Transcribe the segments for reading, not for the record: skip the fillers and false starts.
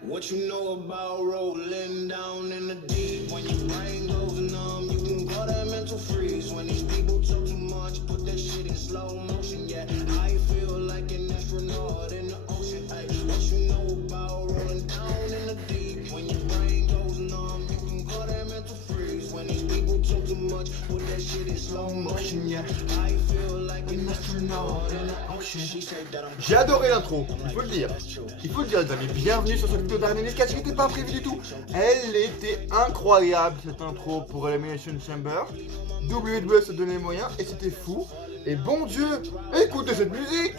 What you know about rolling down in the deep? When your brain goes numb, you can call that mental freeze. When these people talk too much, put that shit in slow motion. Yeah, I feel like an astronaut in the ocean. Ay, what you know about rolling down in the deep? When your brain goes numb, you can call that mental freeze. When these people talk too much, put that shit in slow motion. Yeah, I feel like an astronaut in the ocean. She said that I'm. J'ai adoré l'intro, il faut le dire. Il faut le dire les amis, bienvenue sur cette vidéo d'Arène Sketch qui n'était pas prévue du tout. Elle était incroyable cette intro pour Elimination Chamber. WWE se donnait les moyens et c'était fou. Et bon Dieu, écoutez cette musique.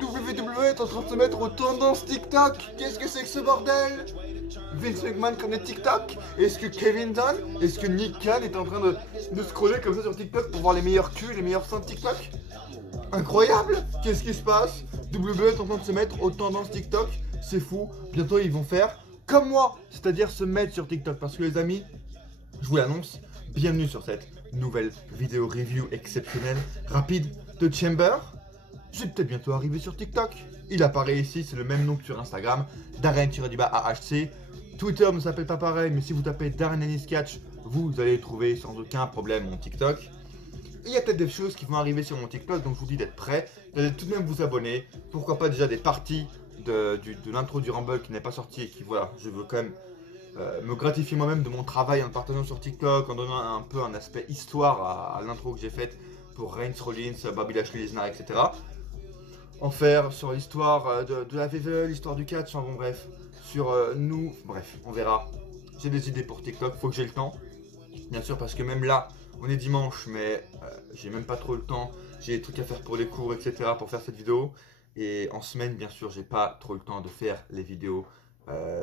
WWE est en train de se mettre aux tendances TikTok. Qu'est-ce que c'est que ce bordel? Vince McMahon connaît TikTok? Est-ce que Kevin Dunn? Est-ce que Nick Khan est en train de scroller comme ça sur TikTok pour voir les meilleurs culs, les meilleurs seins de TikTok? Incroyable! Qu'est-ce qui se passe? WWE est en train de se mettre aux tendances TikTok. C'est fou. Bientôt ils vont faire comme moi, c'est-à-dire se mettre sur TikTok. Parce que les amis, je vous l'annonce, bienvenue sur cette nouvelle vidéo review exceptionnelle, rapide de Chamber. Je vais peut-être bientôt arriver sur TikTok. Il apparaît ici, c'est le même nom que sur Instagram, Darren-AHC. Twitter ne s'appelle pas pareil, mais si vous tapez Darren Sketch, vous allez trouver sans aucun problème mon TikTok. Il y a peut-être des choses qui vont arriver sur mon TikTok, donc je vous dis d'être prêts, d'aller tout de même vous abonner. Pourquoi pas déjà des parties de l'intro du Rumble qui n'est pas sorti et qui, voilà, je veux quand même me gratifier moi-même de mon travail en le partageant sur TikTok, en donnant un peu un aspect histoire à l'intro que j'ai faite pour Reigns, Rollins, Bobby Lashley, Lesnar, etc. En faire sur l'histoire de la WWE, l'histoire du catch, enfin bon bref, sur nous, bref, on verra. J'ai des idées pour TikTok, faut que j'ai le temps, bien sûr, parce que même là, on est dimanche, mais j'ai même pas trop le temps. J'ai des trucs à faire pour les cours, etc. pour faire cette vidéo. Et en semaine, bien sûr, j'ai pas trop le temps de faire les vidéos.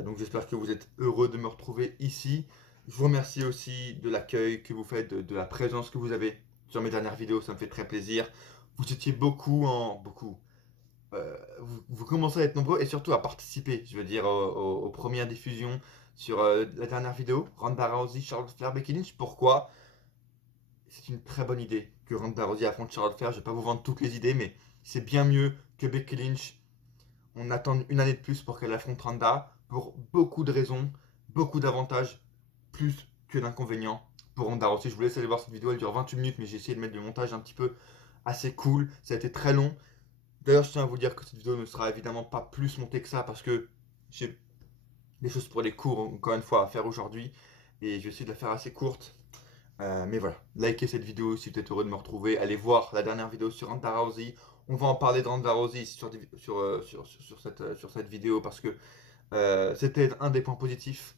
Donc j'espère que vous êtes heureux de me retrouver ici. Je vous remercie aussi de l'accueil que vous faites, de la présence que vous avez sur mes dernières vidéos. Ça me fait très plaisir. Vous étiez beaucoup. Vous commencez à être nombreux et surtout à participer, je veux dire, aux premières diffusions sur la dernière vidéo. Ronda Rousey, Charlotte Flair, Becky Lynch. Pourquoi? C'est une très bonne idée que Ronda Rousey affronte Charlotte Flair. Je vais pas vous vendre toutes les idées, mais c'est bien mieux que Becky Lynch. On attend une année de plus pour qu'elle affronte Ronda pour beaucoup de raisons, beaucoup d'avantages, plus que d'inconvénients pour Ronda Rousey. Je vous laisse aller voir cette vidéo, elle dure 28 minutes, mais j'ai essayé de mettre le montage un petit peu assez cool. Ça a été très long. D'ailleurs, je tiens à vous dire que cette vidéo ne sera évidemment pas plus montée que ça parce que j'ai des choses pour les cours, encore une fois, à faire aujourd'hui. Et je vais essayer de la faire assez courte. Mais voilà, likez cette vidéo si vous êtes heureux de me retrouver. Allez voir la dernière vidéo sur Ronda Rousey. On va en parler de Ronda Rousey ici sur cette vidéo parce que c'était un des points positifs.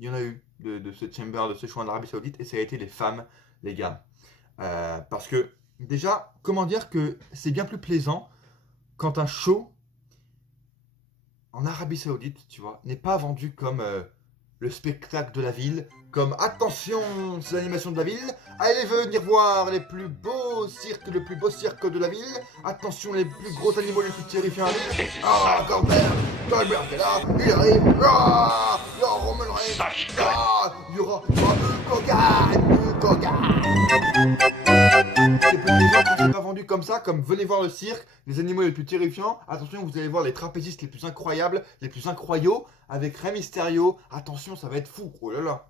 Il y en a eu de ce Chamber, de ce choix en Arabie Saoudite, et ça a été les femmes, les gars. Parce que déjà, comment dire que c'est bien plus plaisant quand un show en Arabie Saoudite, tu vois, n'est pas vendu comme le spectacle de la ville, comme attention, c'est l'animation de la ville, allez venir voir les plus beaux cirques, le plus beau cirque de la ville, attention les plus gros animaux, les plus terrifiants à la ville. Ah, Goldberg est là, il arrive, ah, il y aura Roman Reigns, ah, il y aura Hulk Hogan. C'est plus plaisant quand c'est pas vendu comme ça, comme venez voir le cirque, les animaux les plus terrifiants. Attention, vous allez voir les trapézistes les plus incroyables, les plus incroyaux, avec Rey Mysterio. Attention, ça va être fou, oh là là.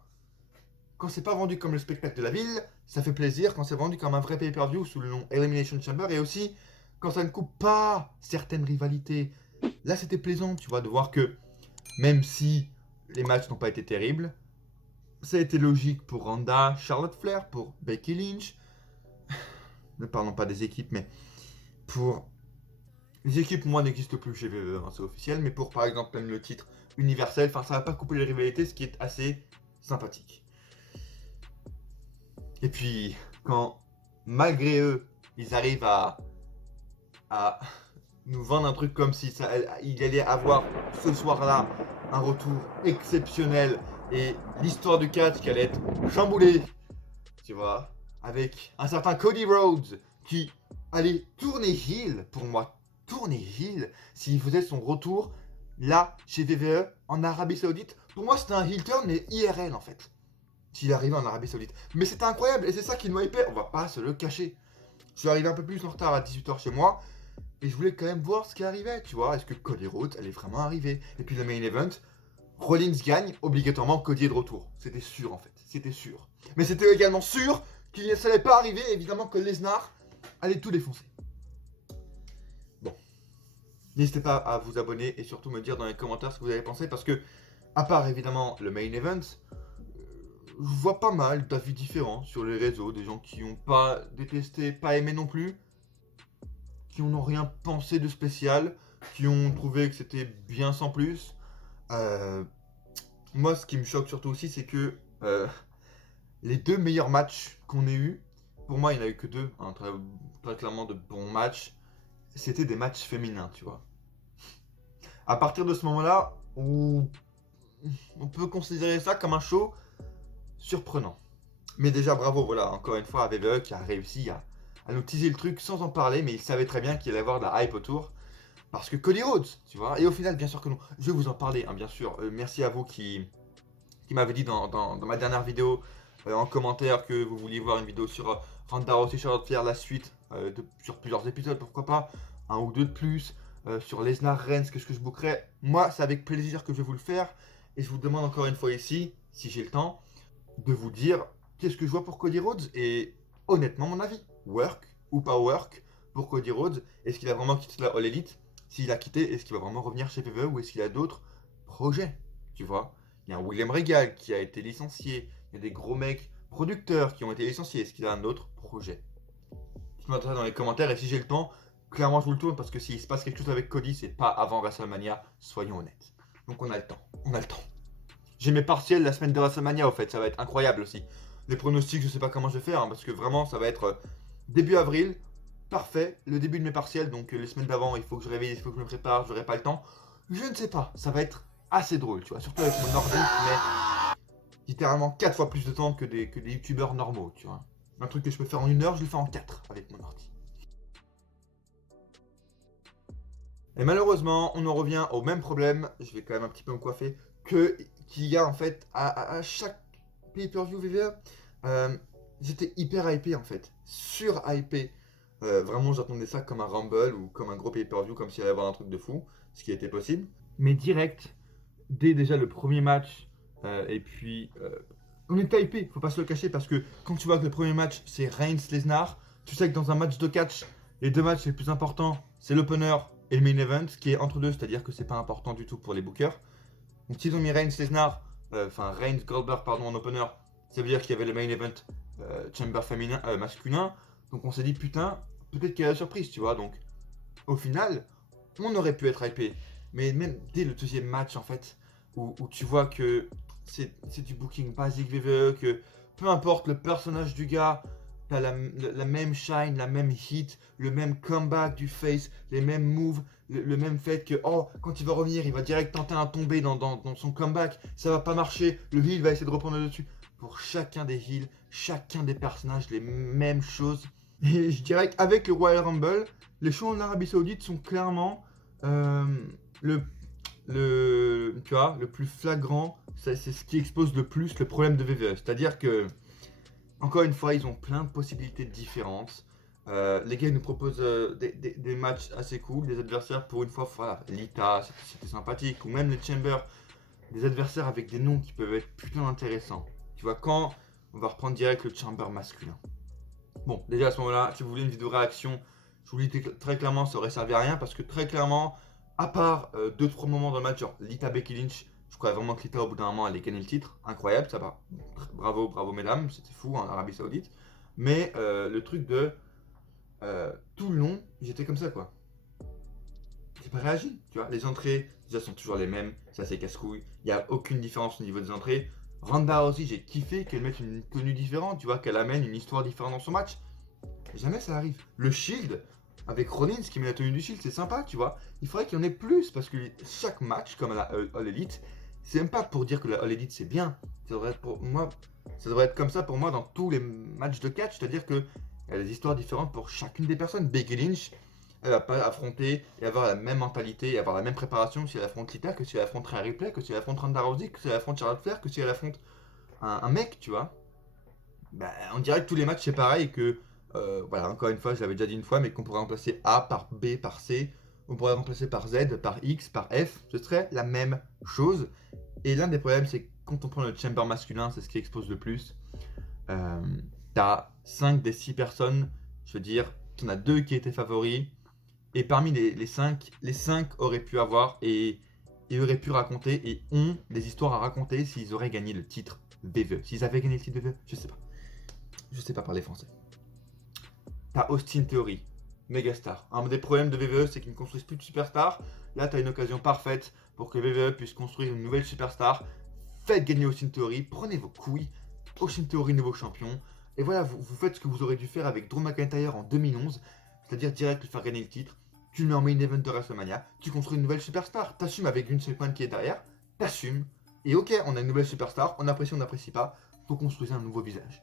Quand c'est pas vendu comme le spectacle de la ville, ça fait plaisir. Quand c'est vendu comme un vrai pay-per-view sous le nom Elimination Chamber, et aussi quand ça ne coupe pas certaines rivalités. Là, c'était plaisant, tu vois, de voir que même si les matchs n'ont pas été terribles, ça a été logique pour Ronda, Charlotte Flair, pour Becky Lynch. Ne parlons pas des équipes, mais pour les équipes, moi, n'existent plus chez WWE, hein, c'est officiel, mais pour par exemple même le titre universel, enfin, ça va pas couper les rivalités, ce qui est assez sympathique. Et puis, quand malgré eux, ils arrivent à nous vendre un truc comme si il allait avoir ce soir-là un retour exceptionnel et l'histoire du catch qui allait être chamboulée, tu vois, avec un certain Cody Rhodes qui allait tourner heel, pour moi, tourner heel, s'il faisait son retour là chez WWE en Arabie Saoudite, pour moi c'était un heel turn mais IRL en fait. S'il arrivait en Arabie Saoudite. Mais c'était incroyable et c'est ça qui nous hypait, on va pas se le cacher. Je suis arrivé un peu plus en retard à 18h chez moi et je voulais quand même voir ce qui arrivait, tu vois. Est-ce que Cody Rhodes allait vraiment arriver? Et puis le main event, Rollins gagne, obligatoirement Cody est de retour. C'était sûr en fait, c'était sûr. Mais c'était également sûr qu'il ne allait pas arriver, évidemment que Lesnar allait tout défoncer. Bon. N'hésitez pas à vous abonner et surtout me dire dans les commentaires ce que vous avez pensé parce que, à part évidemment le main event, je vois pas mal d'avis différents sur les réseaux, des gens qui n'ont pas détesté, pas aimé non plus, qui n'ont rien pensé de spécial, qui ont trouvé que c'était bien sans plus. Moi, ce qui me choque surtout aussi, c'est que les 2 meilleurs matchs qu'on ait eu, pour moi, il n'y en a eu que 2, hein, très clairement de bons matchs, c'était des matchs féminins, tu vois. À partir de ce moment-là, on peut considérer ça comme un show surprenant. Mais déjà, bravo, voilà, encore une fois, à WWE qui a réussi à nous teaser le truc sans en parler, mais il savait très bien qu'il allait y avoir de la hype autour. Parce que Cody Rhodes, tu vois, et au final, bien sûr que non. Je vais vous en parler, hein, bien sûr. Merci à vous qui m'avez dit dans ma dernière vidéo, en commentaire, que vous vouliez voir une vidéo sur Ronda Rousey, Charlotte Flair, la suite, sur plusieurs épisodes, pourquoi pas, 1 ou 2 de plus, sur Lesnar, Reigns, qu'est-ce que je bookerais. Moi, c'est avec plaisir que je vais vous le faire, et je vous demande encore une fois ici, si j'ai le temps, de vous dire qu'est-ce que je vois pour Cody Rhodes, et honnêtement, mon avis, work ou pas work pour Cody Rhodes, est-ce qu'il a vraiment quitté la All Elite? S'il a quitté, est-ce qu'il va vraiment revenir chez WWE ou est-ce qu'il a d'autres projets? Tu vois, il y a un William Regal qui a été licencié, il y a des gros mecs producteurs qui ont été licenciés, est-ce qu'il a un autre projet? Dites-moi ça dans les commentaires et si j'ai le temps, clairement je vous le tourne parce que s'il se passe quelque chose avec Cody, c'est pas avant WrestleMania, soyons honnêtes. Donc on a le temps, on a le temps. J'ai mes partiels la semaine de WrestleMania au fait, ça va être incroyable aussi. Les pronostics, je sais pas comment je vais faire, hein, parce que vraiment ça va être début avril, parfait, le début de mes partiels, donc les semaines d'avant, il faut que je réveille, il faut que je me prépare, j'aurai pas le temps. Je ne sais pas, ça va être assez drôle, tu vois, surtout avec mon ordi qui met littéralement 4 fois plus de temps que des youtubeurs normaux, tu vois. Un truc que je peux faire en 1 heure, je le fais en 4 avec mon ordi. Et malheureusement, on en revient au même problème, je vais quand même un petit peu me coiffer, qu'il y a en fait à chaque pay-per-view WWE. J'étais hyper hypé en fait, sur-hypé. Vraiment, j'attendais ça comme un Rumble ou comme un gros pay-per-view, comme s'il allait y avoir un truc de fou, ce qui était possible. Mais direct, dès déjà le premier match, et puis on était hypé, faut pas se le cacher, parce que quand tu vois que le premier match c'est Reigns-Lesnar, tu sais que dans un match de catch, les 2 matchs les plus importants, c'est l'opener et le main event, qui est entre deux, c'est-à-dire que c'est pas important du tout pour les bookers. Donc s'ils ont mis Reigns-Lesnar, enfin Reigns-Goldberg pardon en opener, ça veut dire qu'il y avait le main event Chamber féminin, masculin. Donc on s'est dit putain, peut-être qu'il y a la surprise, tu vois. Donc au final, on aurait pu être hypé. Mais même dès le 2e match en fait, où tu vois que c'est du booking basique VVE, que peu importe le personnage du gars, t'as la même shine, la même hit, le même comeback du face, les mêmes moves, le même fait que oh, quand il va revenir, il va direct tenter un tombé dans son comeback, ça va pas marcher, le heel va essayer de reprendre le dessus. Pour chacun des heels, chacun des personnages, les mêmes choses. Et je dirais qu'avec le Royal Rumble, les shows en Arabie Saoudite sont clairement tu vois, le plus flagrant. C'est ce qui expose le plus le problème de WWE. C'est-à-dire que, encore une fois, ils ont plein de possibilités différentes. Les gars nous proposent des matchs assez cool, des adversaires pour une fois, voilà, Lita, c'était sympathique, ou même les Chambers, des adversaires avec des noms qui peuvent être putain intéressants. Tu vois, quand on va reprendre direct le Chamber masculin. Bon, déjà à ce moment-là, si vous voulez une vidéo réaction, je vous le dis très clairement, ça aurait servi à rien parce que très clairement, à part 2-3 moments dans le match, genre Lita Becky Lynch, je crois vraiment que Lita au bout d'un moment allait gagner le titre, incroyable, ça va. Bravo, bravo mesdames, c'était fou en Arabie Saoudite. Mais le truc de tout le long, j'étais comme ça quoi. J'ai pas réagi, tu vois. Les entrées, déjà sont toujours les mêmes, c'est assez casse-couille, il n'y a aucune différence au niveau des entrées. Ronda aussi, j'ai kiffé qu'elle mette une tenue différente, tu vois, qu'elle amène une histoire différente dans son match. Jamais ça arrive. Le Shield, avec Rollins qui met la tenue du Shield, c'est sympa, tu vois. Il faudrait qu'il y en ait plus, parce que chaque match, comme à la All Elite, c'est même pas pour dire que la All Elite c'est bien. Ça devrait être pour moi, ça devrait être comme ça pour moi dans tous les matchs de catch, c'est-à-dire que il y a des histoires différentes pour chacune des personnes. Becky Lynch, elle va pas affronter et avoir la même mentalité et avoir la même préparation si elle affronte Lita que si elle affronte Rhea Ripley, que si elle affronte Ronda Rousey, que si elle affronte Charlotte Flair, que si elle affronte un mec, tu vois. Bah, on dirait que tous les matchs c'est pareil et que, voilà, encore une fois, je l'avais déjà dit une fois, mais qu'on pourrait remplacer A par B par C, on pourrait remplacer par Z, par X, par F, ce serait la même chose. Et l'un des problèmes, c'est que quand on prend le chamber masculin, c'est ce qui expose le plus. Euh, T'as 5 des 6 personnes, je veux dire, t'en as 2 qui étaient favoris, et parmi les 5, les 5 auraient pu avoir et auraient pu raconter et ont des histoires à raconter s'ils auraient gagné le titre VVE. S'ils avaient gagné le titre VVE, je sais pas. Je sais pas parler français. T'as Austin Theory, mégastar. Un des problèmes de VVE, c'est qu'ils ne construisent plus de superstars. Là, t'as une occasion parfaite pour que VVE puisse construire une nouvelle superstar. Faites gagner Austin Theory, prenez vos couilles. Austin Theory, nouveau champion. Et voilà, vous faites ce que vous aurez dû faire avec Drew McIntyre en 2011, c'est-à-dire direct lui faire gagner le titre. Tu le mets en main event de WrestleMania, tu construis une nouvelle superstar. T'assumes avec une seule pointe qui est derrière, t'assumes. Et ok, on a une nouvelle superstar, on apprécie, on n'apprécie pas. Faut construire un nouveau visage.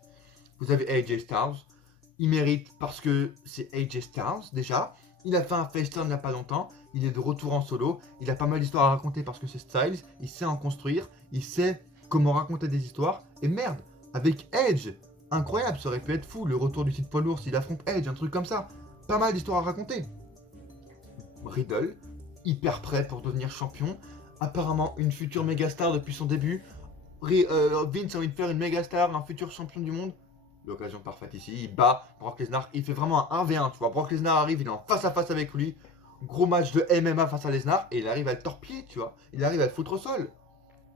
Vous avez AJ Styles, il mérite parce que c'est AJ Styles déjà. Il a fait un face turn il n'y a pas longtemps, il est de retour en solo, il a pas mal d'histoires à raconter parce que c'est Styles, il sait en construire, il sait comment raconter des histoires. Et merde, avec Edge, incroyable, ça aurait pu être fou, le retour du titre poids lourd s'il affronte Edge, un truc comme ça. Pas mal d'histoires à raconter. Riddle, hyper prêt pour devenir champion, apparemment une future mégastar depuis son début. Vince a envie de faire une mégastar, un futur champion du monde. L'occasion parfaite ici, il bat Brock Lesnar, il fait vraiment un 1v1, tu vois, Brock Lesnar arrive, il est en face à face avec lui, gros match de MMA face à Lesnar, et il arrive à le torpiller, tu vois, il arrive à le foutre au sol.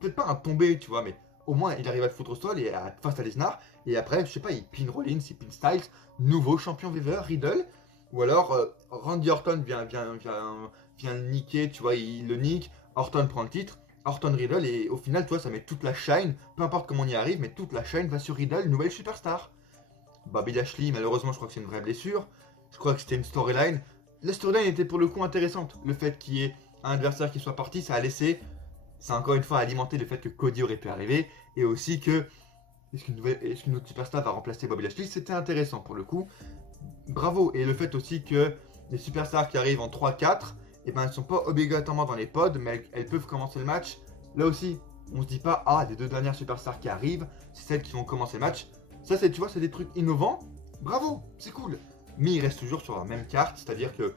Peut-être pas à tomber, tu vois, mais au moins il arrive à le foutre au sol et face à Lesnar, et après, je sais pas, il pin Rollins, il pin Styles, nouveau champion VVE, Riddle, ou alors Randy Orton vient le niquer, tu vois, il le nique, Orton prend le titre, Orton Riddle, et au final, tu vois, ça met toute la shine, peu importe comment on y arrive, mais toute la shine va sur Riddle, nouvelle superstar. Bobby Lashley, malheureusement, je crois que c'est une vraie blessure. Je crois que c'était une storyline. La storyline était pour le coup intéressante. Le fait qu'il y ait un adversaire qui soit parti, ça a laissé. Ça a encore une fois alimenté le fait que Cody aurait pu arriver. Et aussi que. Est-ce qu'une autre superstar va remplacer Bobby Lashley? C'était intéressant pour le coup. Bravo. Et le fait aussi que les superstars qui arrivent en 3-4, eh ben, elles ne sont pas obligatoirement dans les pods, mais elles peuvent commencer le match. Là aussi, on se dit pas, ah, les 2 dernières superstars qui arrivent, c'est celles qui vont commencer le match. Ça, c'est, tu vois, c'est des trucs innovants. Bravo, c'est cool. Mais il reste toujours sur la même carte, c'est-à-dire que,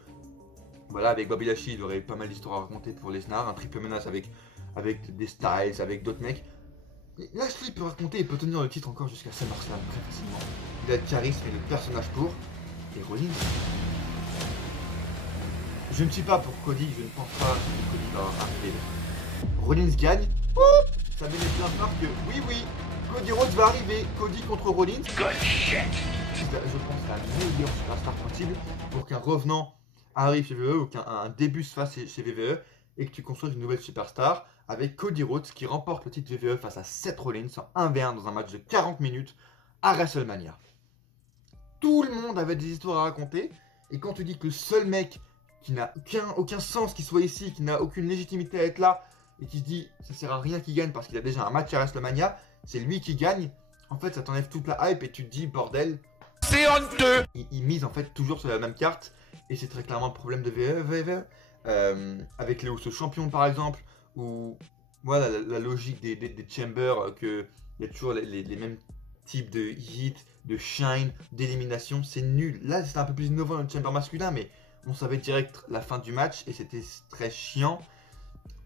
voilà, avec Bobby Lashley, il aurait eu pas mal d'histoires à raconter pour Lesnar, un triple menace avec des Styles, avec d'autres mecs. Et Lashley peut raconter, il peut tenir le titre encore jusqu'à SummerSlam très facilement. Il a le charisme et le personnage pour. Et Rollins. Je ne suis pas pour Cody, je ne pense pas que Cody va arriver. Rollins gagne. Oh, ça met les pleins phares que oui, Cody Rhodes va arriver. Cody contre Rollins. Good shit. Je pense la meilleure superstar possible pour qu'un revenant arrive chez VVE ou qu'un début se fasse chez VVE et que tu construises une nouvelle superstar avec Cody Rhodes qui remporte le titre VVE face à Seth Rollins en 1v1 dans un match de 40 minutes à WrestleMania. Tout le monde avait des histoires à raconter et quand tu dis que le seul mec qui n'a aucun sens qui soit ici, qui n'a aucune légitimité à être là et qui se dit ça sert à rien qu'il gagne parce qu'il a déjà un match à WrestleMania, c'est lui qui gagne, en fait ça t'enlève toute la hype et tu te dis bordel. C'est honteux. Ils misent en fait toujours sur la même carte et c'est très clairement le problème de VVE. Avec les Usos champions par exemple, où voilà la logique des chambers, qu'il y a toujours les mêmes types de hits, de shine, d'élimination, c'est nul. Là c'était un peu plus innovant dans le chamber masculin, mais on savait direct la fin du match et c'était très chiant.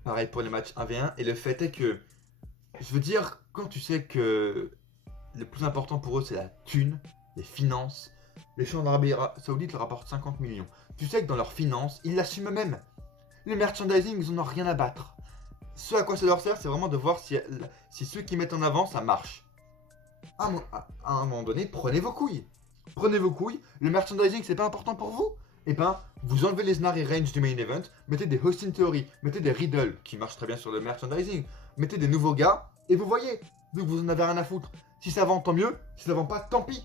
Pareil pour les matchs 1v1, et le fait est que, je veux dire, quand tu sais que le plus important pour eux c'est la thune, les finances, les champs d'Arabie Saoudite leur rapportent 50 millions. Tu sais que dans leurs finances, ils l'assument eux-mêmes. Le merchandising, ils en ont rien à battre. Ce à quoi ça leur sert, c'est vraiment de voir si ceux qui mettent en avant, ça marche. À un moment donné, prenez vos couilles. Prenez vos couilles. Le merchandising, c'est pas important pour vous? Eh ben, vous enlevez Lesnar et Reigns du main event, mettez des Austin Theory, mettez des Riddle, qui marchent très bien sur le merchandising, mettez des nouveaux gars, et vous voyez, vu que vous en avez rien à foutre. Si ça vend, tant mieux. Si ça vend pas, tant pis.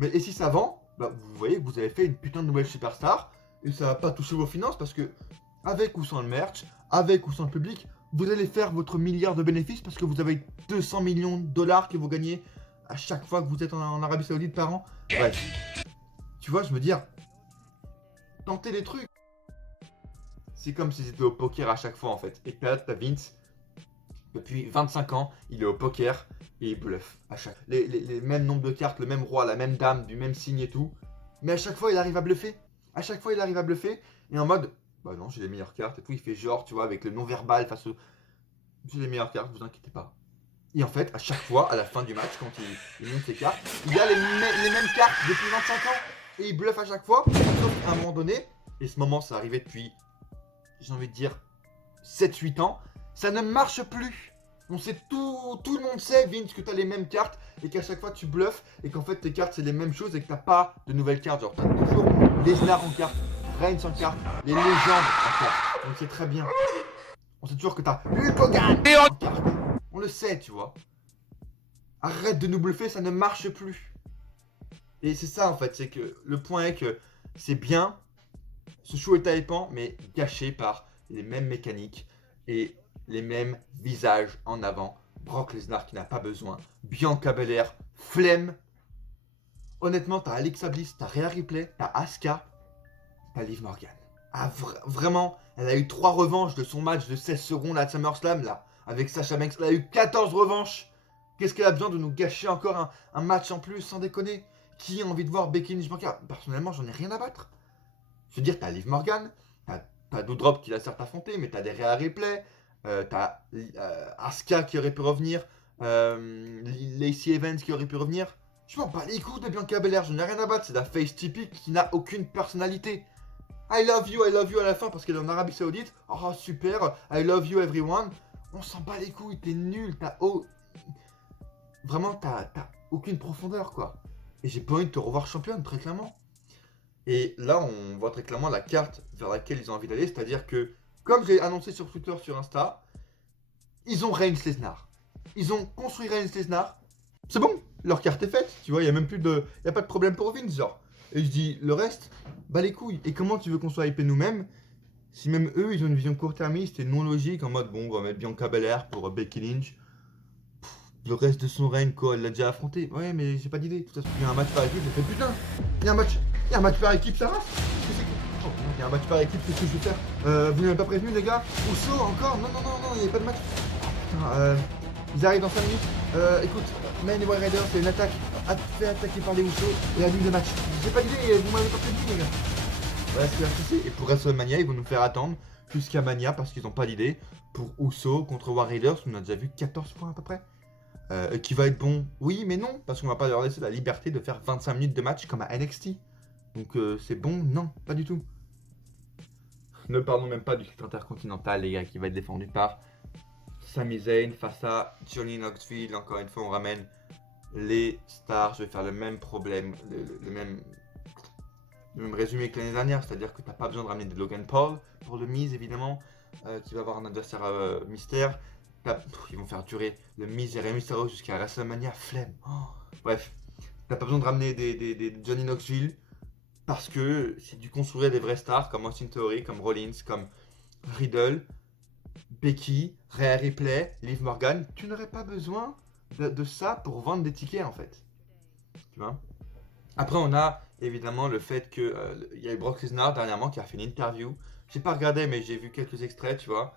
Mais et si ça vend, bah vous voyez que vous avez fait une putain de nouvelle superstar, et ça va pas toucher vos finances, parce que, avec ou sans le merch, avec ou sans le public, vous allez faire votre milliard de bénéfices, parce que vous avez 200 millions de dollars que vous gagnez à chaque fois que vous êtes en Arabie Saoudite par an. Bref. Tu vois, je veux dire, tenter des trucs. C'est comme si c'était au poker à chaque fois en fait. Et là, t'as Vince, depuis 25 ans, il est au poker et il bluffe à chaque les mêmes nombres de cartes, le même roi, la même dame, du même signe et tout. Mais à chaque fois, il arrive à bluffer. À chaque fois, il arrive à bluffer. Et en mode, bah non, j'ai les meilleures cartes et tout. Il fait genre, tu vois, avec le non-verbal face au. J'ai les meilleures cartes, vous inquiétez pas. Et en fait, à chaque fois, à la fin du match, quand il monte ses cartes, il a les mêmes cartes depuis 25 ans. Et il bluffe à chaque fois. Sauf qu'à un moment donné, et ce moment, ça arrivait depuis, j'ai envie de dire, 7-8 ans, ça ne marche plus. On sait tout le monde sait, Vince, que t'as les mêmes cartes et qu'à chaque fois tu bluffes et qu'en fait tes cartes c'est les mêmes choses et que t'as pas de nouvelles cartes. Genre t'as toujours Lesnar en carte, Reigns en carte, les légendes en carte. On le sait très bien. On sait toujours que t'as Hulk Hogan en carte. On le sait, tu vois. Arrête de nous bluffer, ça ne marche plus. Et c'est ça en fait, c'est que le point est que c'est bien, ce show est hypant, mais gâché par les mêmes mécaniques et les mêmes visages en avant. Brock Lesnar qui n'a pas besoin, Bianca Belair, flemme. Honnêtement, t'as Alexa Bliss, t'as Rhea Ripley, t'as Asuka, t'as Liv Morgan. Ah, vraiment, elle a eu 3 revanches de son match de 16 secondes à SummerSlam là, avec Sasha Banks. Elle a eu 14 revanches. Qu'est-ce qu'elle a besoin de nous gâcher encore un match en plus, sans déconner? Qui a envie de voir Becky Lynch Bianca? Personnellement, j'en ai rien à battre. Je veux dire, t'as Liv Morgan, t'as Doudrop qui l'a certes affronté, mais t'as des Rhea Ripley, t'as Asuka qui aurait pu revenir, Lacey Evans qui aurait pu revenir. Je m'en bats les couilles de Bianca Belair, je n'ai rien à battre, c'est la face typique qui n'a aucune personnalité. I love you à la fin parce qu'elle est en Arabie Saoudite. Oh super, I love you everyone. On s'en bat les couilles, t'es nul, Vraiment, t'as aucune profondeur quoi. Et j'ai pas envie de te revoir championne, très clairement. Et là, on voit très clairement la carte vers laquelle ils ont envie d'aller, c'est-à-dire que, comme j'ai annoncé sur Twitter, sur Insta, ils ont Reigns Lesnar. Ils ont construit Reigns Lesnar. C'est bon, leur carte est faite, tu vois, il n'y a même plus de. Il n'y a pas de problème pour Vince, genre. Et je dis, le reste, bah les couilles. Et comment tu veux qu'on soit hypé nous-mêmes si même eux, ils ont une vision court-termiste et non logique, en mode, bon, on va mettre Bianca Belair pour Becky Lynch. Le reste de son règne, quoi, elle l'a déjà affronté. Ouais, mais j'ai pas d'idée. De toute façon, il y a un match par équipe, j'ai fait putain. Il y a un match par équipe, ça rase. Oh, il y a un match par équipe, qu'est-ce que je vais faire? Vous n'avez pas prévenu, les gars? Ousso, encore? Non, il n'y avait pas de match. Putain, ils arrivent dans 5 minutes. Écoute, Man et Raider, c'est une attaque. Fait attaquer par les Ousso et annule le match. J'ai pas d'idée, vous m'avez pas prévenu, les gars. Voilà ce qu'il y a souci. Et pour WrestleMania, ils vont nous faire attendre jusqu'à Mania parce qu'ils n'ont pas d'idée. Pour Ousso contre War Raiders, on a déjà vu 14 points à peu près. Qui va être bon? Oui, mais non, parce qu'on va pas leur laisser la liberté de faire 25 minutes de match comme à NXT. Donc c'est bon? Non, pas du tout. Ne parlons même pas du titre intercontinental, les gars, qui va être défendu par Sami Zayn face à Johnny Knoxville. Encore une fois, on ramène les stars. Je vais faire le même problème, le même résumé que l'année dernière, c'est-à-dire que t'as pas besoin de ramener de Logan Paul pour le Miz, évidemment, qui va avoir un adversaire mystère. Ils vont faire durer le Miz et Rey Mysterio jusqu'à WrestleMania, flemme. Oh. Bref, t'as pas besoin de ramener des Johnny Knoxville parce que si tu construisais des vrais stars comme Austin Theory, comme Rollins, comme Riddle, Becky, Rhea Ripley, Liv Morgan, tu n'aurais pas besoin de ça pour vendre des tickets en fait. Tu vois? Après, on a évidemment le fait que y a eu Brock Lesnar dernièrement qui a fait une interview. J'ai pas regardé, mais j'ai vu quelques extraits, tu vois.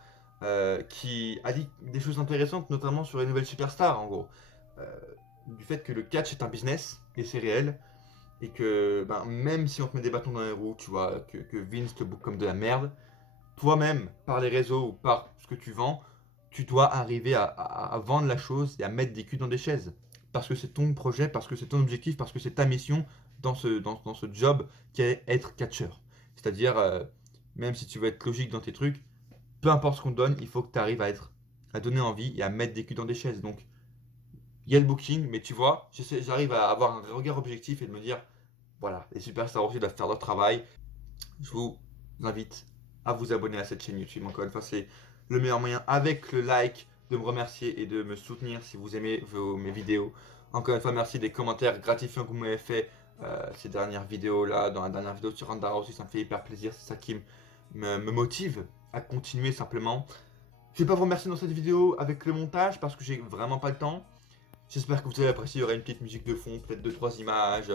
Qui a dit des choses intéressantes, notamment sur les nouvelles superstars, en gros. Du fait que le catch est un business, et c'est réel, et que même si on te met des bâtons dans les roues, tu vois, que Vince te book comme de la merde, toi-même, par les réseaux ou par ce que tu vends, tu dois arriver à vendre la chose et à mettre des culs dans des chaises. Parce que c'est ton projet, parce que c'est ton objectif, parce que c'est ta mission dans ce job qui est être catcheur. C'est-à-dire, même si tu veux être logique dans tes trucs, peu importe ce qu'on te donne, il faut que tu arrives à donner envie et à mettre des culs dans des chaises. Donc, il y a le booking, mais tu vois, j'arrive à avoir un regard objectif et de me dire, voilà, les superstars aussi doivent faire leur travail. Je vous invite à vous abonner à cette chaîne YouTube. Encore une fois, c'est le meilleur moyen avec le like de me remercier et de me soutenir si vous aimez mes vidéos. Encore une fois, merci des commentaires gratifiants que vous m'avez fait ces dernières vidéos là, dans la dernière vidéo sur Ronda Rousey, ça me fait hyper plaisir, c'est ça qui me motive à continuer simplement. Je vais pas vous remercier dans cette vidéo avec le montage parce que j'ai vraiment pas le temps. J'espère que vous avez apprécié, il y aura une petite musique de fond, peut-être 2-3 images,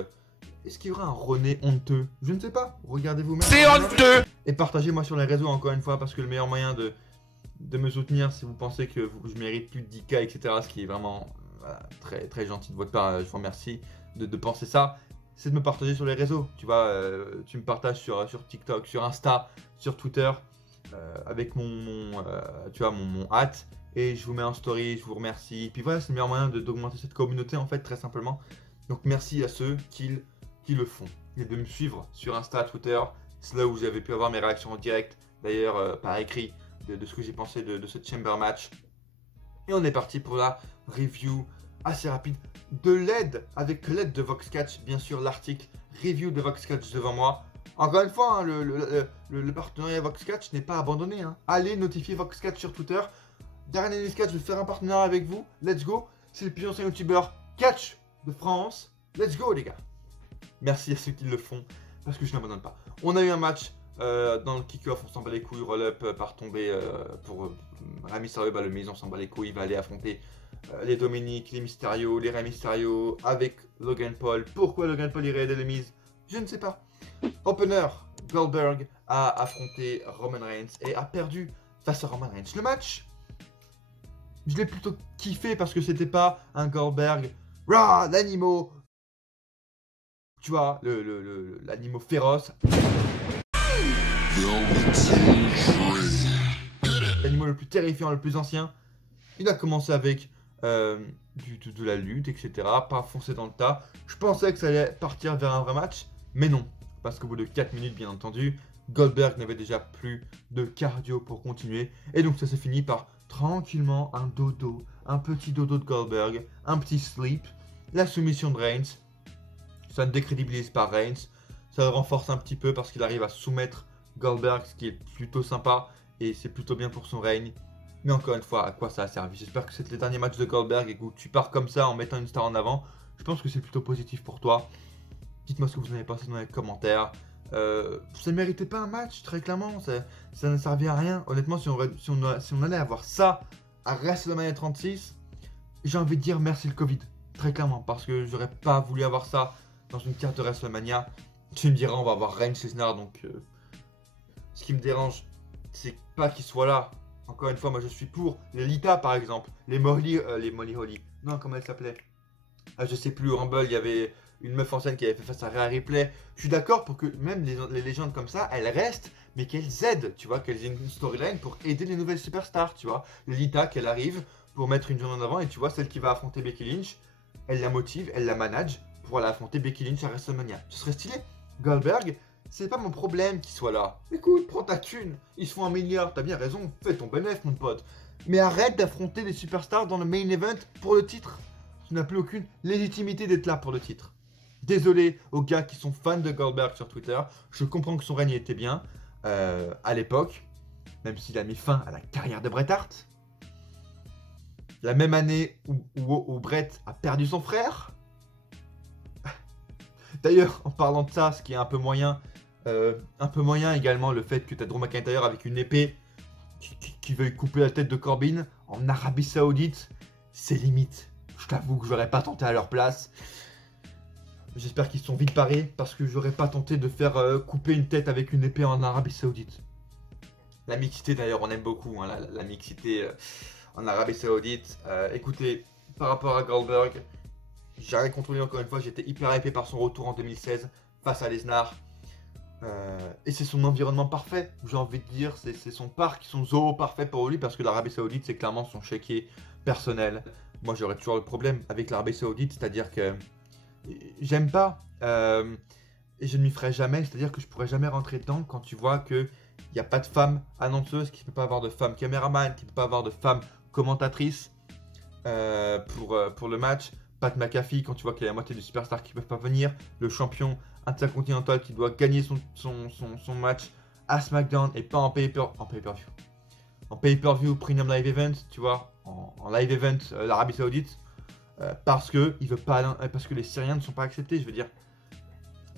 Est-ce qu'il y aura un René honteux? Je ne sais pas. Regardez vous-même. C'est honteux! Et partagez-moi sur les réseaux encore une fois parce que le meilleur moyen de me soutenir si vous pensez que je mérite plus de 10K, etc. Ce qui est vraiment voilà, très, très gentil de votre part. Je vous remercie de penser ça. C'est de me partager sur les réseaux. Tu vois, tu me partages sur TikTok, sur Insta, sur Twitter avec tu vois, mon hâte. Et je vous mets en story, je vous remercie. Puis voilà, c'est le meilleur moyen d'augmenter cette communauté en fait, très simplement. Donc merci à ceux qui le font. Et de me suivre sur Insta, Twitter. C'est là où vous avez pu avoir mes réactions en direct, d'ailleurs par écrit, de ce que j'ai pensé de ce Chamber match. Et on est parti pour la review assez rapide de l'aide, avec l'aide de Voxcatch, bien sûr l'article review de Voxcatch devant moi. Encore une fois, hein, le partenariat Voxcatch n'est pas abandonné. Hein. Allez notifier Voxcatch sur Twitter. Darren Ellis Catch veut faire un partenariat avec vous. Let's go. C'est le plus ancien youtubeur catch de France. Let's go les gars. Merci à ceux qui le font, parce que je n'abandonne pas. On a eu un match dans le kick-off, on s'en bat les couilles, roll-up par tomber pour Rey Mysterio, le Miz, on s'en bat les couilles, il va aller affronter les Dominic, les Mysterio, les Rey Mysterio avec Logan Paul. Pourquoi Logan Paul irait aider le Miz? Je ne sais pas. Opener, Goldberg a affronté Roman Reigns et a perdu face à Roman Reigns. Le match, je l'ai plutôt kiffé parce que c'était pas un Goldberg, rah, l'animo, tu vois, l'animo féroce. L'animal le plus terrifiant, le plus ancien. Il a commencé avec de la lutte, etc. Pas foncer dans le tas. Je pensais que ça allait partir vers un vrai match, mais non. Parce qu'au bout de 4 minutes, bien entendu, Goldberg n'avait déjà plus de cardio pour continuer. Et donc ça s'est fini par tranquillement un dodo. Un petit dodo de Goldberg. Un petit sleep. La soumission de Reigns. Ça ne décrédibilise pas Reigns. Ça le renforce un petit peu parce qu'il arrive à soumettre Goldberg, ce qui est plutôt sympa. Et c'est plutôt bien pour son règne. Mais encore une fois, à quoi ça a servi? J'espère que c'était le dernier match de Goldberg et que tu pars comme ça en mettant une star en avant. Je pense que c'est plutôt positif pour toi. Dites-moi ce que vous en avez pensé dans les commentaires. Ça ne méritait pas un match, très clairement. Ça ne servait à rien. Honnêtement, si on allait avoir ça à WrestleMania 36, j'ai envie de dire merci le Covid. Très clairement, parce que j'aurais pas voulu avoir ça dans une carte de WrestleMania. Tu me diras, on va avoir Reigns Lesnar, donc ce qui me dérange, c'est pas qu'il soit là. Encore une fois, moi je suis pour les Lita par exemple, les Molly Holly. Non, comment elle s'appelait? Je sais plus, au Rumble, il y avait une meuf ancienne qui avait fait face à Rhea Ripley. Je suis d'accord pour que même les légendes comme ça, elles restent, mais qu'elles aident, tu vois, qu'elles aient une storyline pour aider les nouvelles superstars, tu vois. Les Lita, qu'elle arrive pour mettre une journée en avant, et tu vois, celle qui va affronter Becky Lynch, elle la motive, elle la manage pour aller affronter Becky Lynch à WrestleMania. Ce serait stylé. Goldberg, c'est pas mon problème qu'il soit là. Écoute, prends ta thune. Ils se font 1 milliard, t'as bien raison. Fais ton bénéfice, mon pote. Mais arrête d'affronter des superstars dans le main event pour le titre. Tu n'as plus aucune légitimité d'être là pour le titre. Désolé aux gars qui sont fans de Goldberg sur Twitter. Je comprends que son règne était bien à l'époque, même s'il a mis fin à la carrière de Bret Hart. La même année où Bret a perdu son frère. D'ailleurs, en parlant de ça, ce qui est un peu moyen également, le fait que tu as Drew McIntyre avec une épée qui veuille couper la tête de Corbin en Arabie Saoudite, c'est limite. Je t'avoue que j'aurais pas tenté à leur place. J'espère qu'ils sont vite parés parce que j'aurais pas tenté de faire couper une tête avec une épée en Arabie Saoudite. La mixité d'ailleurs, on aime beaucoup hein, la mixité en Arabie Saoudite. Écoutez, par rapport à Goldberg, j'ai rien contre lui encore une fois, j'étais hyper hypé par son retour en 2016 face à Lesnar. Et c'est son environnement parfait, j'ai envie de dire, c'est son parc, son zoo parfait pour lui parce que l'Arabie Saoudite c'est clairement son chéquier personnel. Moi j'aurais toujours le problème avec l'Arabie Saoudite, c'est-à-dire que j'aime pas et je ne m'y ferai jamais, c'est-à-dire que je pourrais jamais rentrer dedans quand tu vois que il n'y a pas de femme annonceuse, qu'il ne peut pas avoir de femme caméraman, qu'il ne peut pas avoir de femme commentatrice pour le match. Pat McAfee, quand tu vois qu'il y a la moitié des superstars qui ne peuvent pas venir, le champion intercontinental qui doit gagner son match à SmackDown et pas en pay-per-view. En pay-per-view Premium Live Event, tu vois, en live event l'Arabie Saoudite, parce que les Syriens ne sont pas acceptés, je veux dire.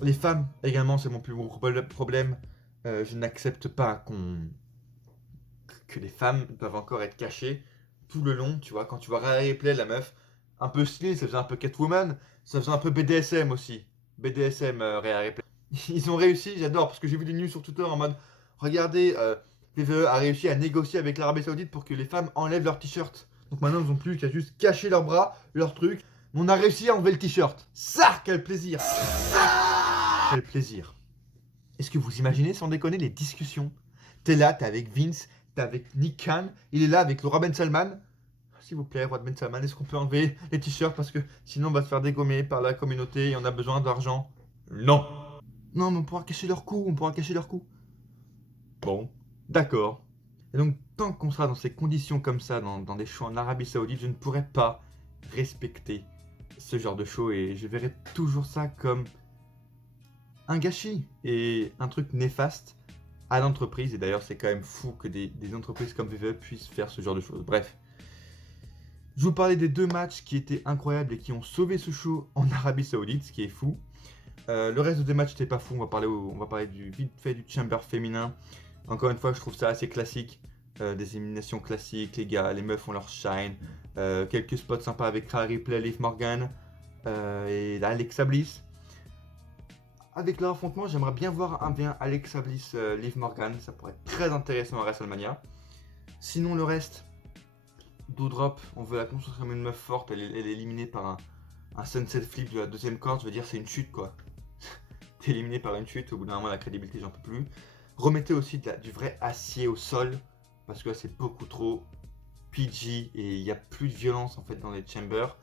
Les femmes également, c'est mon plus gros problème. Je n'accepte pas que les femmes doivent encore être cachées tout le long, tu vois, quand tu vois Rhea Ripley, la meuf, un peu stylée, ça faisait un peu Catwoman, ça faisait un peu BDSM aussi. BDSM Rhea Ripley. Ils ont réussi, j'adore, parce que j'ai vu des news sur Twitter en mode regardez, WWE a réussi à négocier avec l'Arabie Saoudite pour que les femmes enlèvent leur t-shirt. Donc maintenant, ils n'ont plus qu'à juste cacher leurs bras, leurs trucs. On a réussi à enlever le t-shirt. Ça, quel plaisir! Quel plaisir! Est-ce que vous imaginez, sans déconner, les discussions? T'es là, t'es avec Vince, t'es avec Nick Khan, il est là avec le roi Ben Salman. S'il vous plaît, roi Ben Salman, est-ce qu'on peut enlever les t-shirts parce que sinon on va se faire dégommer par la communauté et on a besoin d'argent? Non! Non, mais on pourra cacher leur cou, on pourra cacher leur cou. Bon, d'accord. Et donc, tant qu'on sera dans ces conditions comme ça, dans des shows en Arabie Saoudite, je ne pourrai pas respecter ce genre de show et je verrai toujours ça comme un gâchis et un truc néfaste à l'entreprise. Et d'ailleurs, c'est quand même fou que des entreprises comme WWE puissent faire ce genre de choses. Bref. Je vous parlais des 2 matchs qui étaient incroyables et qui ont sauvé ce show en Arabie Saoudite, ce qui est fou. Le reste des matchs n'était pas fou. On va parler du vite fait du Chamber féminin. Encore une fois, je trouve ça assez classique. Des éliminations classiques, les gars, les meufs font leur shine. Quelques spots sympas avec Rhea Ripley, Liv Morgan et Alexa Bliss. Avec leur affrontement, j'aimerais bien voir un bien Alexa Bliss, Liv Morgan. Ça pourrait être très intéressant à WrestleMania. Sinon, le reste, Doudrop, on veut la construire comme une meuf forte. Elle est éliminée par un sunset flip de la deuxième corde. Je veux dire, c'est une chute quoi. T'es éliminé par une chute, au bout d'un moment, la crédibilité, j'en peux plus. Remettez aussi du vrai acier au sol. Parce que là, c'est beaucoup trop PG et il n'y a plus de violence en fait dans les chambers.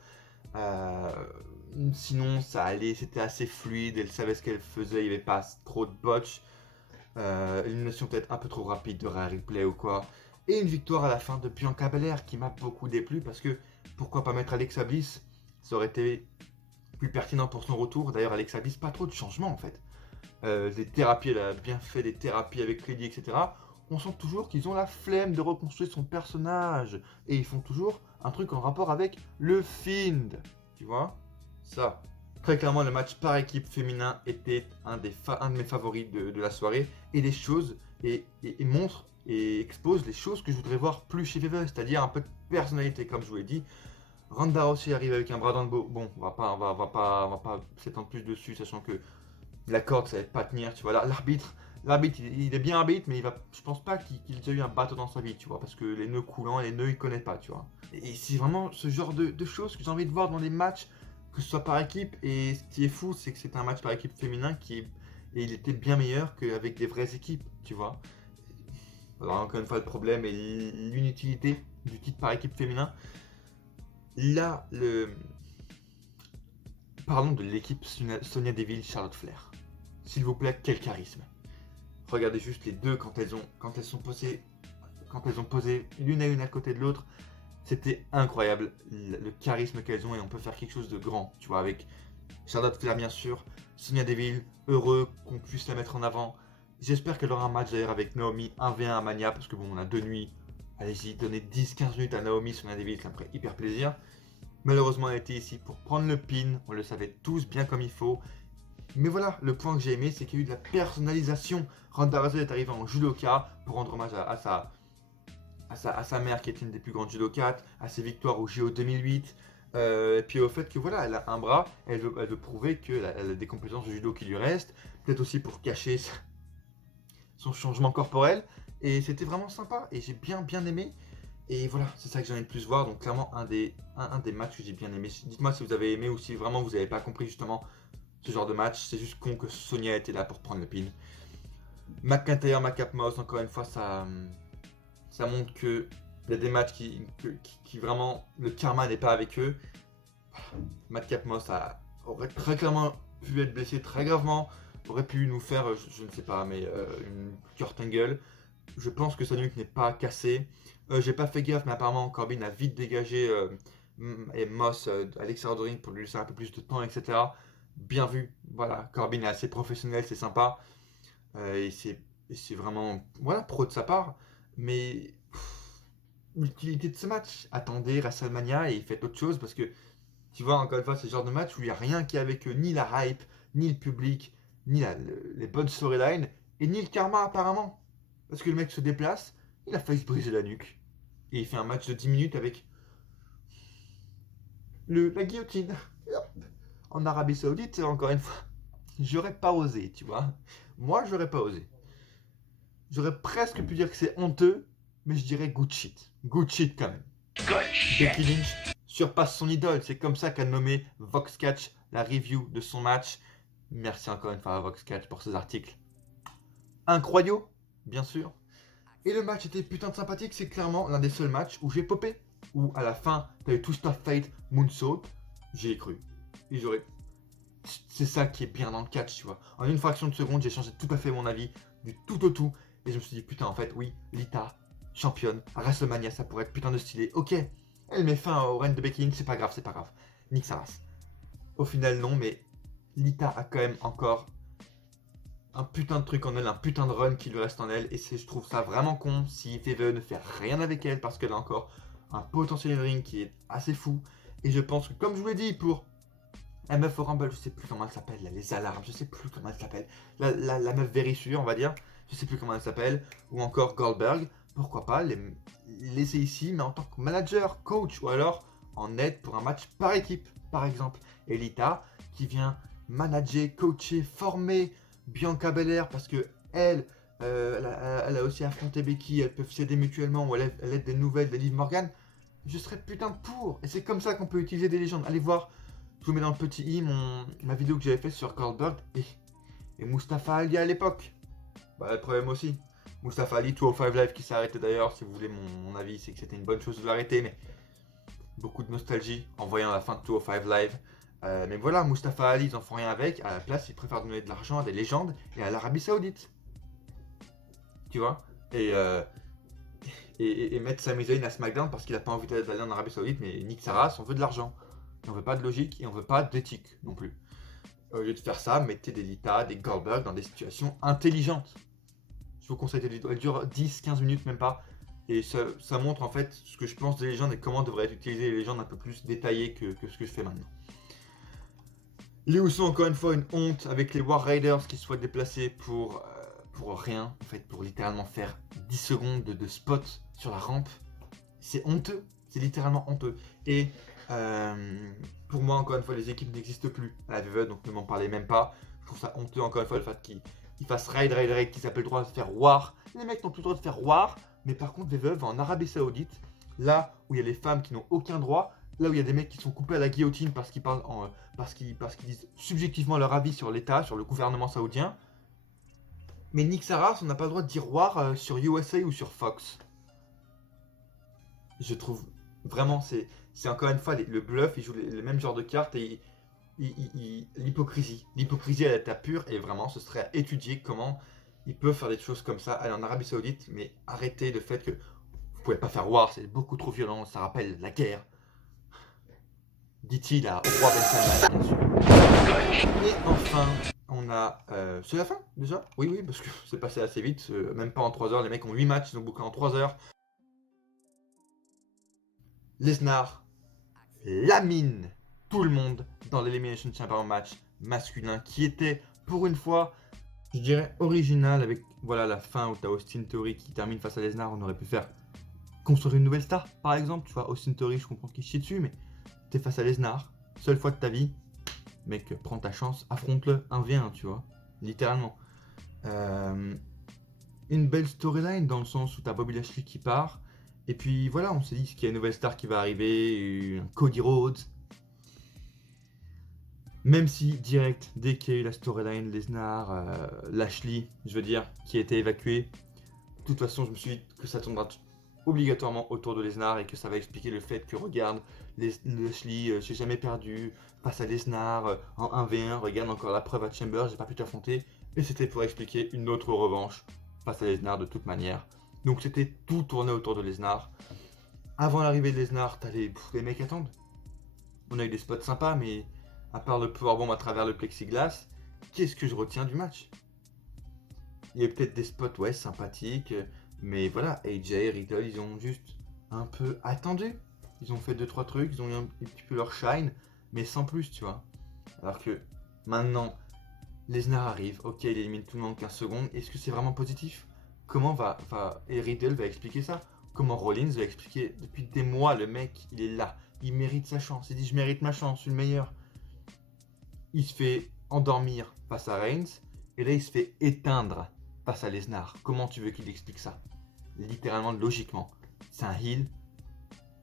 Sinon, ça allait, c'était assez fluide, elle savait ce qu'elle faisait, il n'y avait pas trop de botch. Élimination peut-être un peu trop rapide de Rhea Ripley ou quoi. Et une victoire à la fin de Bianca Belair qui m'a beaucoup déplu parce que pourquoi pas mettre Alexa Bliss? Ça aurait été plus pertinent pour son retour. D'ailleurs, Alexa Bliss, pas trop de changements en fait. Des thérapies, elle a bien fait des thérapies avec Lady, etc. On sent toujours qu'ils ont la flemme de reconstruire son personnage. Et ils font toujours un truc en rapport avec le Fiend. Tu vois? Ça. Très clairement, le match par équipe féminin était un de mes favoris de la soirée. Et les choses, et montre et expose les choses que je voudrais voir plus chez WWE. C'est-à-dire un peu de personnalité, comme je vous l'ai dit. Ronda Rousey arrive avec un bras dans le dos. Bon, on va pas s'étendre plus dessus, sachant que la corde, ça va pas tenir. Tu vois, l'arbitre, il est bien arbitre, mais je pense pas qu'il ait déjà eu un bateau dans sa vie, tu vois, parce que les nœuds coulants, les nœuds, il connaît pas, tu vois. Et c'est vraiment ce genre de choses que j'ai envie de voir dans les matchs, que ce soit par équipe. Et ce qui est fou, c'est que c'était un match par équipe féminin et il était bien meilleur qu'avec des vraies équipes, tu vois. Alors encore une fois, le problème est l'inutilité du titre par équipe féminin. Là, parlons de l'équipe Sonya Deville, Charlotte Flair. S'il vous plaît, quel charisme. Regardez juste les deux quand elles ont posé l'une à une à côté de l'autre. C'était incroyable le charisme qu'elles ont et on peut faire quelque chose de grand, tu vois, avec Charlotte Flair bien sûr, Sonya Deville, heureux qu'on puisse la mettre en avant. J'espère qu'elle aura un match d'ailleurs avec Naomi 1v1 à Mania parce que bon, on a 2 nuits. Allez-y, donnez 10-15 minutes à Naomi, Sonya Deville, ça me ferait hyper plaisir. Malheureusement, elle était ici pour prendre le pin, on le savait tous bien comme il faut. Mais voilà, le point que j'ai aimé, c'est qu'il y a eu de la personnalisation. Ronda Rousey est arrivée en judoka pour rendre hommage à sa mère qui est une des plus grandes judokates, à ses victoires au JO 2008, et puis au fait que voilà, elle a un bras, elle veut prouver qu'elle a des compétences de judo qui lui restent, peut-être aussi pour cacher son changement corporel, et c'était vraiment sympa, et j'ai bien aimé. Et voilà, c'est ça que j'ai envie de plus voir, donc clairement un des matchs que j'ai bien aimé. Dites-moi si vous avez aimé ou si vraiment vous n'avez pas compris justement ce genre de match. C'est juste con que Sonya était là pour prendre le pin. McIntyre, McApmoss, encore une fois, ça montre que il y a des matchs qui vraiment, le karma n'est pas avec eux. McApmoss aurait très clairement pu être blessé très gravement, aurait pu nous faire, je ne sais pas, mais une Kurt Angle. Je pense que sa nuque n'est pas cassée. J'ai pas fait gaffe, mais apparemment Corbin a vite dégagé et Moss à l'extérieur du ring pour lui laisser un peu plus de temps, etc. Bien vu, voilà, Corbin est assez professionnel, c'est sympa. Et c'est vraiment, voilà, pro de sa part. Mais l'utilité de ce match, attendez WrestleMania et faites autre chose parce que tu vois, encore une fois, c'est le genre de match où il n'y a rien qui est avec eux, ni la hype, ni le public, ni les bonnes storylines, et ni le karma apparemment. Parce que le mec se déplace, il a failli se briser la nuque. Et il fait un match de 10 minutes avec la guillotine. En Arabie Saoudite, encore une fois, j'aurais pas osé, tu vois. Moi, j'aurais pas osé. J'aurais presque pu dire que c'est honteux, mais je dirais good shit. Good shit quand même. Becky Lynch surpasse son idole. C'est comme ça qu'a nommé VoxCatch la review de son match. Merci encore une fois à VoxCatch pour ces articles. Incroyaux, bien sûr. Et le match était putain de sympathique. C'est clairement l'un des seuls matchs où j'ai popé. Où à la fin, t'avais tout Stuff Fate, Moonsault. J'y ai cru. Et j'aurais. C'est ça qui est bien dans le catch, tu vois. En une fraction de seconde, j'ai changé tout à fait mon avis du tout au tout. Et je me suis dit, putain, en fait, oui, Lita, championne, à WrestleMania, ça pourrait être putain de stylé. Ok, elle met fin au règne de Becky Lynch, c'est pas grave, c'est pas grave. Nique sa race. Au final, non, mais Lita a quand même encore un putain de truc en elle, un putain de run qui lui reste en elle. Et je trouve ça vraiment con si VVE ne fait rien avec elle parce qu'elle a encore un potentiel ring qui est assez fou. Et je pense que, comme je vous l'ai dit, pour la meuf au Rumble, je sais plus comment elle s'appelle, là, les alarmes, je sais plus comment elle s'appelle. La meuf vérissure, on va dire, je sais plus comment elle s'appelle. Ou encore Goldberg, pourquoi pas les laisser ici, mais en tant que manager, coach, ou alors en aide pour un match par équipe, par exemple. Et Lita, qui vient manager, coacher, former Bianca Belair, parce que elle a aussi affronté Becky, elles peuvent s'aider mutuellement, ou elle aide des nouvelles de Liv Morgan. Je serais putain de pour. Et c'est comme ça qu'on peut utiliser des légendes. Allez voir. Je vous mets dans le petit i ma vidéo que j'avais faite sur Goldberg et Mustafa Ali à l'époque. Bah, le problème aussi. Mustafa Ali, 205 Live qui s'est arrêté d'ailleurs. Si vous voulez mon avis, c'est que c'était une bonne chose de l'arrêter. Mais beaucoup de nostalgie en voyant la fin de 205 Live. Mais voilà, Mustafa Ali, ils en font rien avec. À la place, ils préfèrent donner de l'argent à des légendes et à l'Arabie Saoudite. Tu vois. Et mettre Sami Zayn à SmackDown parce qu'il n'a pas envie d'aller en Arabie Saoudite. Mais nique sa race, on veut de l'argent. Et on veut pas de logique et on veut pas d'éthique non plus. Au lieu de faire ça, mettez des Lita, des Goldberg dans des situations intelligentes. Je vous conseille cette vidéo, elle dure 10-15 minutes même pas. Et ça montre en fait ce que je pense des légendes et comment devraient être utilisées les légendes un peu plus détaillées que ce que je fais maintenant. Les Usos encore une fois une honte avec les War Raiders qui se soient déplacés pour rien, en fait pour littéralement faire 10 secondes de spot sur la rampe. C'est honteux, c'est littéralement honteux. Et pour moi, encore une fois, les équipes n'existent plus à la WWE, donc ne m'en parlez même pas. Je trouve ça honteux, encore une fois, le fait qu'ils fassent Raid, qu'ils s'appellent le droit de faire War. Les mecs n'ont plus le droit de faire War, mais par contre, WWE va en Arabie Saoudite, là où il y a les femmes qui n'ont aucun droit, là où il y a des mecs qui sont coupés à la guillotine parce qu'ils parlent parce qu'ils disent subjectivement leur avis sur l'État, sur le gouvernement saoudien. Mais Nick Saras, on n'a pas le droit de dire War sur USA ou sur Fox. Je trouve vraiment, c'est encore une fois le bluff, il joue le même genre de cartes et l'hypocrisie. L'hypocrisie à l'état pur et vraiment ce serait à étudier comment ils peuvent faire des choses comme ça, aller en Arabie Saoudite, mais arrêtez le fait que vous pouvez pas faire War, c'est beaucoup trop violent, ça rappelle la guerre. Dit-il au roi Ben Salman, bien sûr. Et enfin, on a... c'est la fin déjà? Oui, parce que c'est passé assez vite, même pas en 3 heures, les mecs ont 8 matchs, ils ont bouclé en 3 heures. Lesnar lamine tout le monde dans l'Elimination Chamber match masculin qui était pour une fois, je dirais, original avec voilà la fin où t'as Austin Theory qui termine face à Lesnar. On aurait pu faire construire une nouvelle star par exemple, tu vois. Austin Theory, je comprends qu'il chie dessus, mais t'es face à Lesnar, seule fois de ta vie, mec, prends ta chance, affronte-le 1v1, tu vois, littéralement. Une belle storyline dans le sens où t'as Bobby Lashley qui part. Et puis voilà, on s'est dit qu'il y a une nouvelle star qui va arriver, Cody Rhodes. Même si direct, dès qu'il y a eu la storyline, Lesnar, Lashley, je veux dire, qui a été évacué, de toute façon je me suis dit que ça tournera obligatoirement autour de Lesnar et que ça va expliquer le fait que regarde, Lashley, j'ai jamais perdu face à Lesnar en 1v1, regarde encore la preuve à Chamber, j'ai pas pu t'affronter. Et c'était pour expliquer une autre revanche face à Lesnar de toute manière. Donc c'était tout tourné autour de Lesnar. Avant l'arrivée de Lesnar, t'as les mecs attendent. On a eu des spots sympas, mais à part le powerbomb à travers le plexiglas, qu'est-ce que je retiens du match? Il y a peut-être des spots, ouais, sympathiques, mais voilà, AJ et Riddle, ils ont juste un peu attendu. Ils ont fait 2-3 trucs, ils ont eu un petit peu leur shine, mais sans plus, tu vois. Alors que maintenant, Lesnar arrive, ok, il élimine tout le monde en 15 secondes, est-ce que c'est vraiment positif? Comment et Riddle va expliquer ça? Comment Rollins va expliquer? Depuis des mois, le mec, il est là. Il mérite sa chance. Il dit, je mérite ma chance, je suis le meilleur. Il se fait endormir face à Reigns, et là il se fait éteindre face à Lesnar. Comment tu veux qu'il explique ça? Littéralement, logiquement. C'est un heel.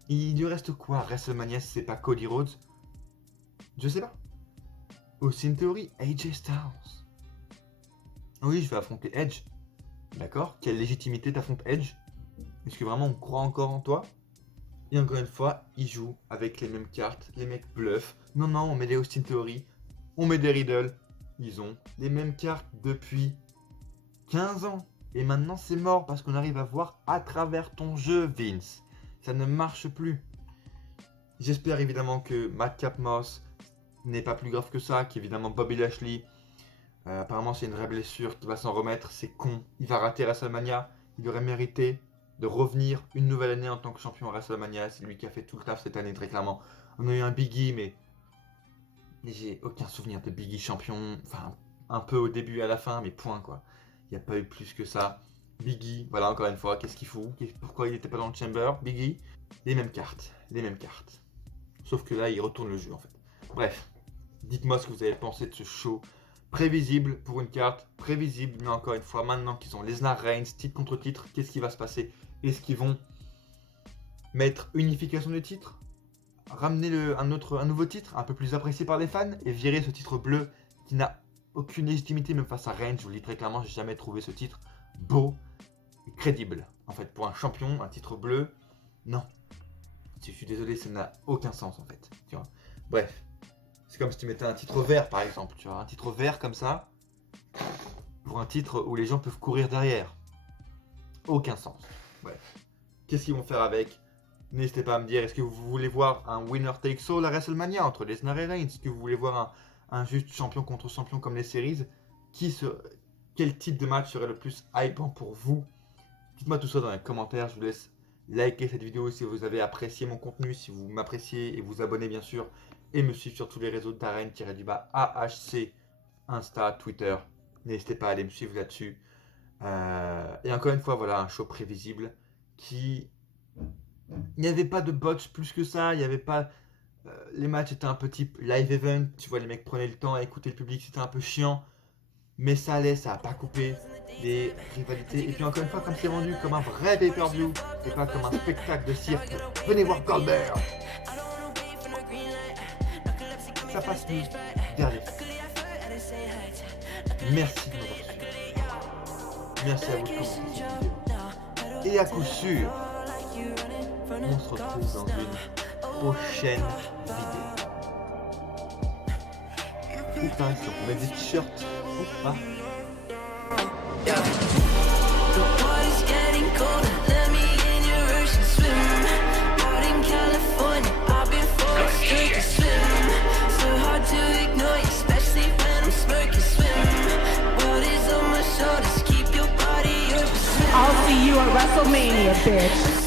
Il lui reste quoi à WrestleMania si c'est pas Cody Rhodes? Je sais pas. Austin Theory, AJ Styles. Oui, je vais affronter Edge. D'accord? Quelle légitimité t'affrontes Edge? Est-ce que vraiment on croit encore en toi? Et encore une fois, ils jouent avec les mêmes cartes, les mecs bluffent. Non, non, on met des Austin Theory, on met des Riddle. Ils ont les mêmes cartes depuis 15 ans. Et maintenant c'est mort parce qu'on arrive à voir à travers ton jeu, Vince. Ça ne marche plus. J'espère évidemment que Madcap Moss n'est pas plus grave que ça, qu'évidemment Bobby Lashley, apparemment c'est une vraie blessure, qu'il va s'en remettre, c'est con. Il va rater WrestleMania, il aurait mérité de revenir une nouvelle année en tant que champion à WrestleMania. C'est lui qui a fait tout le taf cette année, très clairement. On a eu un Biggie, mais j'ai aucun souvenir de Biggie champion. Enfin, un peu au début et à la fin, mais point quoi. Il n'y a pas eu plus que ça. Biggie, voilà encore une fois, qu'est-ce qu'il fout? Pourquoi il n'était pas dans le chamber? Biggie, les mêmes cartes, les mêmes cartes. Sauf que là, il retourne le jeu en fait. Bref, dites-moi ce que vous avez pensé de ce show. Prévisible pour une carte, prévisible, mais encore une fois, maintenant qu'ils ont Lesnar Reigns, titre contre titre, qu'est-ce qui va se passer? Est-ce qu'ils vont mettre unification des titres, ramener un nouveau titre, un peu plus apprécié par les fans, et virer ce titre bleu qui n'a aucune légitimité même face à Reigns? Je vous le dis très clairement, j'ai jamais trouvé ce titre beau et crédible. En fait, pour un champion, un titre bleu, non. Je suis désolé, ça n'a aucun sens en fait. Tu vois. Bref, c'est comme si tu mettais un titre vert par exemple, tu vois, un titre vert comme ça, pour un titre où les gens peuvent courir derrière. Aucun sens. Bref, qu'est-ce qu'ils vont faire avec? N'hésitez pas à me dire, est-ce que vous voulez voir un winner takes all à WrestleMania entre Lesnar et Reigns? Est-ce que vous voulez voir un juste champion contre champion comme les séries? Quel type de match serait le plus hypant pour vous? Dites-moi tout ça dans les commentaires. Je vous laisse liker cette vidéo si vous avez apprécié mon contenu, si vous m'appréciez, et vous abonner bien sûr, et me suivre sur tous les réseaux d'Aren-AHC, Insta, Twitter. N'hésitez pas à aller me suivre là-dessus. Et encore une fois, voilà un show prévisible qui... Il n'y avait pas de botch plus que ça, il n'y avait pas... les matchs étaient un peu type live event, tu vois, les mecs prenaient le temps à écouter le public, c'était un peu chiant. Mais ça allait, ça n'a pas coupé les rivalités. Et puis encore une fois, comme c'est vendu comme un vrai pay-per-view, et pas comme un spectacle de cirque. Venez voir Goldberg. Ça passe mieux derrière. Merci de m'avoir suivi. Merci à vous de commenter cette vidéo. Et à coup sûr, on se retrouve dans une prochaine vidéo. Putain, si on met des t-shirts ou pas. The water's getting colder, let me in your ocean swim. Out in California, I've been forced to swim. So hard to ignore you, especially when I'm smirking. Swim, world is on my shoulders, keep your body open. I'll see you at WrestleMania, bitch.